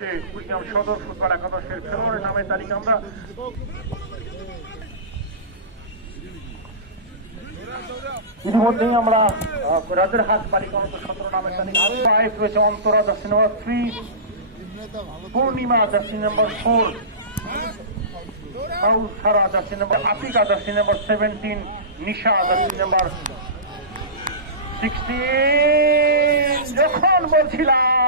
হচ্ছে কুড়িগ্রাম সদর ফুটবল একাদশের খেলোয়াড়ের নামের তালিকা আমরা ইতিমধ্যেই আমরা রাজের সতেরো নামের তালিকা ফাইভ রয়েছে Antara number three Purnima four Sara number আফিকা jersey number seventeen Nisha jersey number sixteen যখন বলছিলাম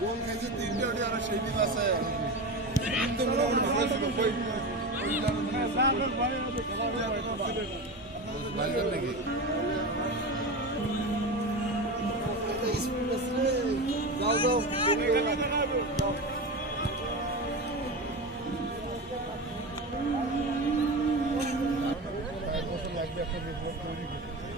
গোল খাইছে তিনটে ওটি আর সেই দিন আছে? কিন্তু মোটামুটি ভালো ছিল কই নাকি? যাও যাও। লাগবে রিপোর্ট তৈরি করতে।